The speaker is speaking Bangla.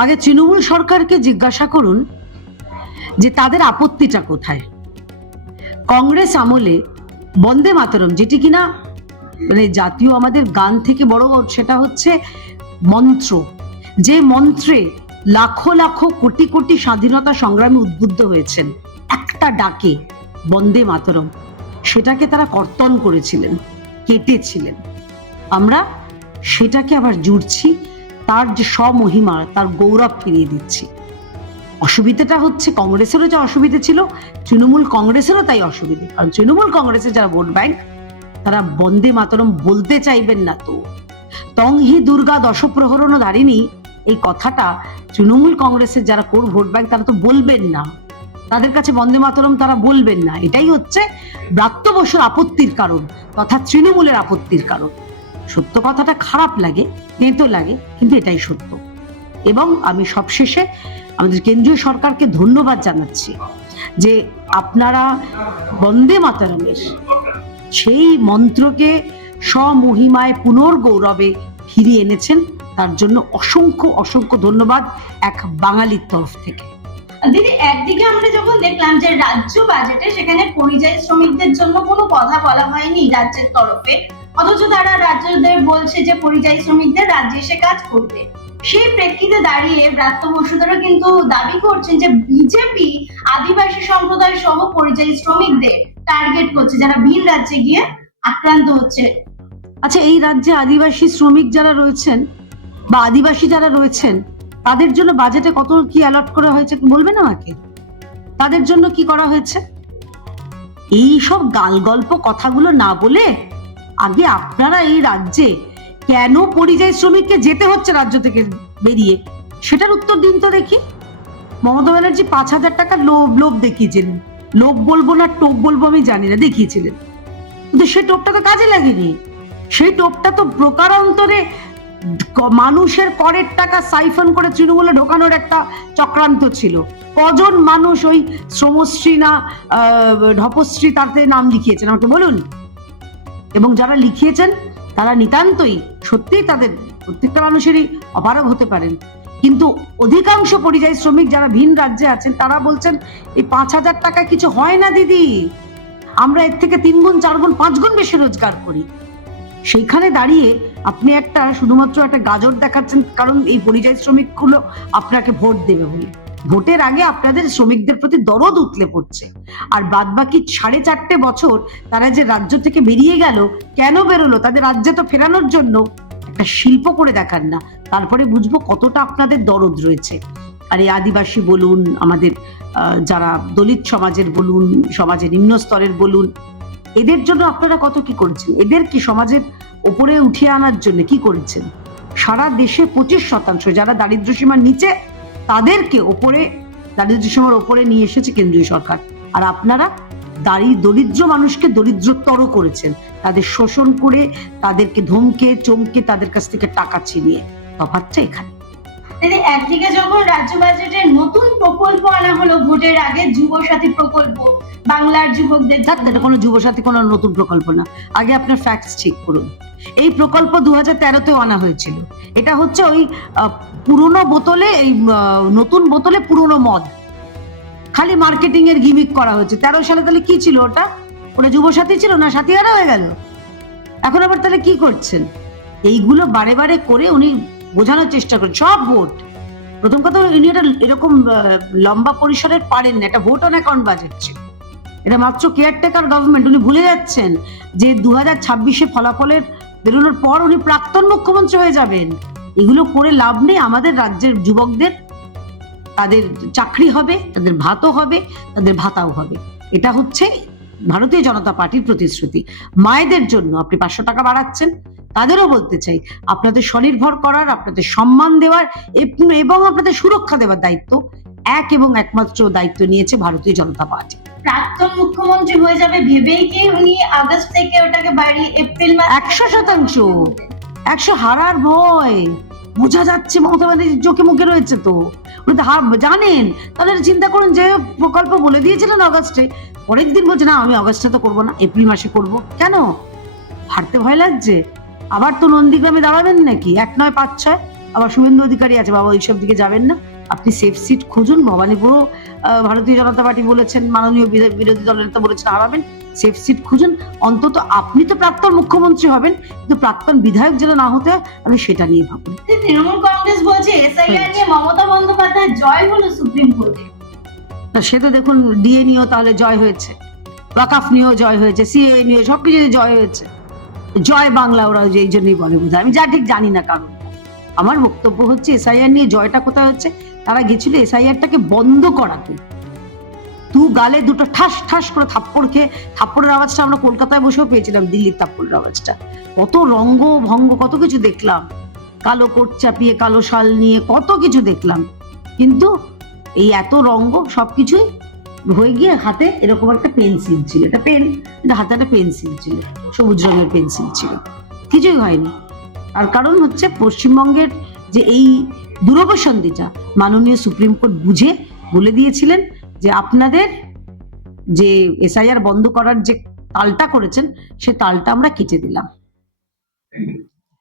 আগে তৃণমূল সরকারকে জিজ্ঞাসা করুন যে তাদের আপত্তিটা কোথায়। কংগ্রেস আমলে বন্দে মাতরম, যেটি কিনা মানে জাতীয় আমাদের গান থেকে বড়, সেটা হচ্ছে মন্ত্র, যে মন্ত্রে লাখো লাখো কোটি কোটি স্বাধীনতা সংগ্রামী উদ্বুদ্ধ হয়েছেন একটা ডাকে, বন্দে মাতরম, সেটাকে তারা কর্তন করেছিলেন, কেটেছিলেন। আমরা সেটাকে আবার জুড়ছি, তার যে স্বমহিমা, তার গৌরব ফিরিয়ে দিচ্ছি। অসুবিধাটা হচ্ছে কংগ্রেসেরও যা অসুবিধা ছিল, তৃণমূল কংগ্রেসেরও তাই অসুবিধে। কারণ তৃণমূল কংগ্রেসের যারা ভোট ব্যাংক, তারা বন্দে মাতরম বলতে চাইবেন না। তো তং হি দুর্গা দশপ্রহরণ ধারিণী, এই কথাটা তৃণমূল কংগ্রেসের যারা কোর ভোট ব্যাংক, তারা তো বলবেন না। তাদের কাছে বন্দে মাতরম তারা বলবেন না। এটাই হচ্ছে ব্রাত্য বসুর আপত্তির কারণ, তথা তৃণমূলের আপত্তির কারণ। সত্য কথাটা খারাপ লাগে, তেতো লাগে, কিন্তু এটাই সত্য। এবং আমি সবশেষে আমাদের কেন্দ্রীয় সরকারকে ধন্যবাদ জানাচ্ছি যে আপনারা বন্দে মাতরমের সেই মন্ত্রকে স্বমহিমায় পুনর্গৌরবে ফিরিয়ে এনেছেন। তার জন্য অসংখ্য অসংখ্য ধন্যবাদ এক বাঙালির তরফ থেকে। দিদি, একদিকে আমরা যখন দেখলাম যে রাজ্য বাজেটে সেখানে পরিযায়ী শ্রমিকদের জন্য কোনো কথা বলা হয়নি রাজ্যের তরফে, অথচ তারা রাজ্যদের বলছে যে পরিযায়ী শ্রমিকদের রাজ্যে এসে কাজ করবে। সেই প্রেক্ষিতে দাঁড়িয়ে ব্রাত্য বসুদেরা কিন্তু দাবি করছেন যে বিজেপি আদিবাসী সম্প্রদায় সহ পরিযায়ী শ্রমিকদের টার্গেট করছে, যারা ভিন রাজ্যে গিয়ে আক্রান্ত হচ্ছে। আচ্ছা, এই রাজ্যে আদিবাসী শ্রমিক যারা রয়েছেন বা আদিবাসী যারা রয়েছেন, তাদের জন্য বাজেটে কত কি অ্যালট করা হয়েছে বলবেন আমাকে? তাদের জন্য কি করা হয়েছে? এই সব গাল গল্প কথাগুলো না বলে আগে আপনারা এই রাজ্যে কেন পরিযায়ী শ্রমিককে যেতে হচ্ছে রাজ্য থেকে বেরিয়ে, সেটার উত্তর দিন তো দেখি। মমতা ব্যানার্জি 5,000 টাকার লোভ দেখিয়েছিলেন। লোভ বলবো না টোপ বলবো আমি জানি না, দেখিয়েছিলেন, কিন্তু সেই টোপটা তো কাজে লাগেনি। সেই টোপটা তো প্রকারান্তরে মানুষের করের টাকা সাইফন করে তৃণমূলে ঢোকানোর একটা চক্রান্ত ছিল। কজন মানুষ ওই শ্রমশ্রী না ঢপশ্রী তাতে নাম লিখিয়েছেন আমাকে বলুন? এবং যারা লিখিয়েছেন তারা নিতান্তই সত্যিই, তাদের প্রত্যেকটা মানুষেরই অপারগ হতে পারেন, কিন্তু অধিকাংশ পরিযায়ী শ্রমিক যারা ভিন রাজ্যে আছেন তারা বলছেন এই 5,000 টাকা কিছু হয় না দিদি, আমরা এর থেকে 3 গুণ 4 গুণ 5 গুণ বেশি রোজগার করি। সেইখানে দাঁড়িয়ে আপনি একটা শুধুমাত্র একটা গাজর দেখাচ্ছেন, কারণ এই পরিযায়ী শ্রমিকগুলো আপনাকে ভোট দেবে বলে। ভোটের আগে আপনাদের শ্রমিকদের প্রতি দরদ উতলে পড়ছে, আর বাদ বাকি 4.5 বছর তারা যে রাজ্য থেকে বেরিয়ে গেল, কেন বেরোলো? তাদের রাজ্যে তো ফেরানোর জন্য। একটা শিল্প করে দেখান না, তারপরে বুঝবো কতটা আপনাদের দরদ রয়েছে। আর এই আদিবাসী বলুন, আমাদের যারা দলিত সমাজের বলুন, সমাজের নিম্ন স্তরের বলুন, এদের জন্য আপনারা কত কি করেছেন? এদের কি সমাজের ওপরে উঠিয়ে আনার জন্য কি করেছেন? সারা দেশে 25% যারা দারিদ্র সীমার নিচে, তাদেরকে ওপরে, দারিদ্র সীমার ওপরে নিয়ে এসেছে কেন্দ্রীয় সরকার। আর আপনারা দরিদ্র মানুষকে দরিদ্রতর করেছেন, তাদের শোষণ করে, তাদেরকে ধমকে চমকে তাদের কাছ থেকে টাকা ছিনিয়ে। তফাৎটা এখানে। একদিকে যখন রাজ্য বাজেটে নতুন প্রকল্প আনা হলো ভোটের আগে, যুবসাথী প্রকল্প, বাংলার যুবকদের, এটা কোনো যুবসাথী কোনো নতুন প্রকল্প না। আগে আপনার ফ্যাক্টস ঠিক করুন। এই প্রকল্প 2013-তেও আনা হয়েছিল। এটা হচ্ছে ওই পুরনো বোতলে, এই নতুন বোতলে পুরনো মদ, খালি মার্কেটিং এর গিমিক করা হয়েছে। 13 সালে তাহলে কি ছিল ওটা? ওটা যুবসাথী ছিল না, সাথীহারা হয়ে গেল। এখন আবার তাহলে কি করছেন? এইগুলো বারে বারে করে উনি বোঝানোর চেষ্টা করেন সব ভোট। প্রথম কথা, উনি এটা এরকম লম্বা পরিসরের পারেন না, এটা ভোট অন অ্যাকাউন্ট বাজেট ছিল। এটা মাত্র কেয়ারটেকার গভর্নমেন্ট। উনি ভুলে যাচ্ছেন যে 2026-এ ফলাফলের বেরোনোর পর উনি প্রাক্তন মুখ্যমন্ত্রী হয়ে যাবেন। এগুলো করে লাভ নেই। আমাদের রাজ্যের যুবকদের, তাদের চাকরি হবে, তাদের ভাতও হবে, তাদের ভাতাও হবে। এটা হচ্ছে ভারতীয় জনতা পার্টির প্রতিশ্রুতি। মায়েদের জন্য আপনি 500 টাকা বাড়াচ্ছেন, তাদেরও বলতে চাই, আপনাদের স্বনির্ভর করার, আপনাদের সম্মান দেওয়ার এবং আপনাদের সুরক্ষা দেওয়ার দায়িত্ব এক এবং একমাত্র দায়িত্ব নিয়েছে ভারতীয় জনতা পার্টি। প্রাক্তন মুখ্যমন্ত্রী হয়ে যাবে ভেবেই কি উনি আগস্ট থেকে ওটাকে বাড়িয়ে এপ্রিল মাসে? 100%। 100 হারার ভয় বোঝা যাচ্ছে মমতা ব্যানার্জির চোখে মুখে রয়েছে। তো উনি তো জানেন। তাহলে চিন্তা করুন, যে প্রকল্প বলে দিয়েছিলেন আগস্টে, পরের দিন বলছে না আমি আগস্টে তো করবো না, এপ্রিল মাসে করব। কেন? হারতে ভয় লাগছে? আবার তো নন্দীগ্রামে দাঁড়াবেন নাকি? 1 নয় 5 6 আবার শুভেন্দু অধিকারী আছে, বাবা ওইসব দিকে যাবেন না, আপনি সেফ সিট খুঁজুন। ভবানীপুরও ভারতীয় জনতা পার্টি বলেছেন, মাননীয় বিরোধী দলের নেতা বলেছেন হারাবেন, সেফ সিট খুঁজুন। অন্তত আপনি তো প্রাক্তন মুখ্যমন্ত্রী হবেন, কিন্তু প্রাক্তন বিধায়ক যেন না হতে হয়, আমি সেটা নিয়ে ভাবুন। তৃণমূল কংগ্রেস বলছে এসআইআর নিয়ে মমতা বন্দ্যোপাধ্যায় জয় হলো সুপ্রিম কোর্টে। সে তো দেখুন ডিএ নিয়েও তাহলে জয় হয়েছে, ওয়াকাফ নিয়েও জয় হয়েছে, সিএ নিয়ে সবকিছু জয় হয়েছে। জয় বাংলা ওরা যে এই জন্যই বলে বোধহয়, আমি যা ঠিক জানি না। কারণ আমার বক্তব্য হচ্ছে এসআইআর নিয়ে জয়টা কোথায় হচ্ছে, তারা গেছিল এসআইআরটাকে বন্ধ করাতে। তু গালে দুটো ঠাস ঠাস করে থাপ্পড় খেয়ে, থাপ্পড়ের আওয়াজটা আমরা কলকাতায় বসেও পেয়েছিলাম, দিল্লির থাপ্পড়ের আওয়াজটা। কত রঙ্গ ভঙ্গ, কত কিছু দেখলাম, কালো কোট চাপিয়ে কালো শাল নিয়ে কত কিছু দেখলাম। কিন্তু এই এত রঙ্গ সবকিছুই হয়ে গিয়ে হাতে এরকম একটা পেন্সিল ছিল, এটা পেন, হাতে একটা পেন্সিল ছিল, সবুজ রঙের পেন্সিল ছিল, কিছুই হয়নি। তার কারণ হচ্ছে পশ্চিমবঙ্গের যে এই দুরবসন্ধিটা মাননীয় সুপ্রিম কোর্ট বুঝে বলে দিয়েছিলেন যে আপনাদের যে এসআইআর বন্ধ করার যে তালটা করেছেন, সে তালটা আমরা কেটে দিলাম।